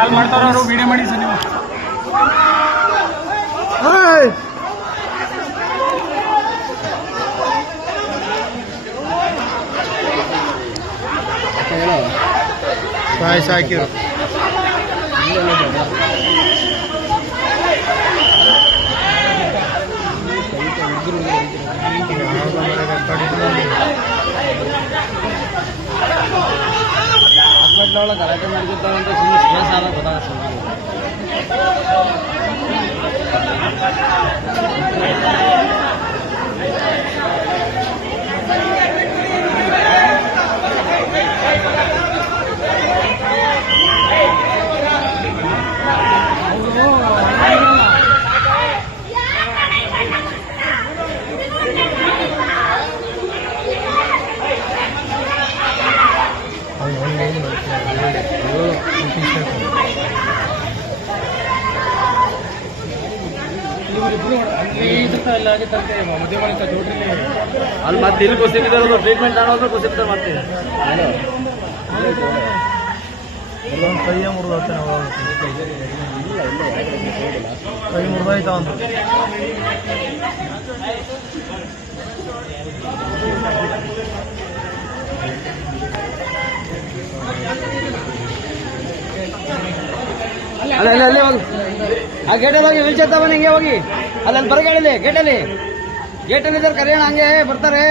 ಕಾಲ್ ಮಾಡ್ತಾರ ಅವರು ವಿಡಿಯೋ ಮಾಡಿ ಸರ್ ನೀವು. ಸಾಕಿರು ಹಾಸ್ಪಿಟ್ಲ್ ಗಲಾಟೆ ಮಾಡ್ತಿರ್ತಾವಂತ ಸುಮ್ಮನೆ ಸ್ಟ್ರೆಸ್ ಆದಾಗ ಗೊತ್ತಾಗುತ್ತೆ. ಅಲ್ಲಿ ಮತ್ತೆ ಇಲ್ಲಿ ಗೊತ್ತಿದ್ದಾರೆ ಟ್ರೀಟ್ಮೆಂಟ್ ತಗೊಳೋದ್ರೆ ಗೊತ್ತಿರ್ತಾರೆ ಮತ್ತೆ ಕೈಯ ಮುರಿದ ಕೈ ಮುರಿದಾಯ್ತಾ ಅಂತ ಅಲ್ಲೇ ಹೋಗಿ ಆ ಗೇಟಲ್ಲಿ ಹೋಗಿ ವೀಲ್ ಚೇರ್ ತಗೊಂಡು ಹಿಂಗೆ ಹೋಗಿ ಅಲ್ಲಿ ಬರಗಾಡಲಿ ಗೇಟಲ್ಲಿ ಇದ್ದಾರೆ ಕರೆಯೋಣ ಹಂಗೆ ಬರ್ತಾರೆ.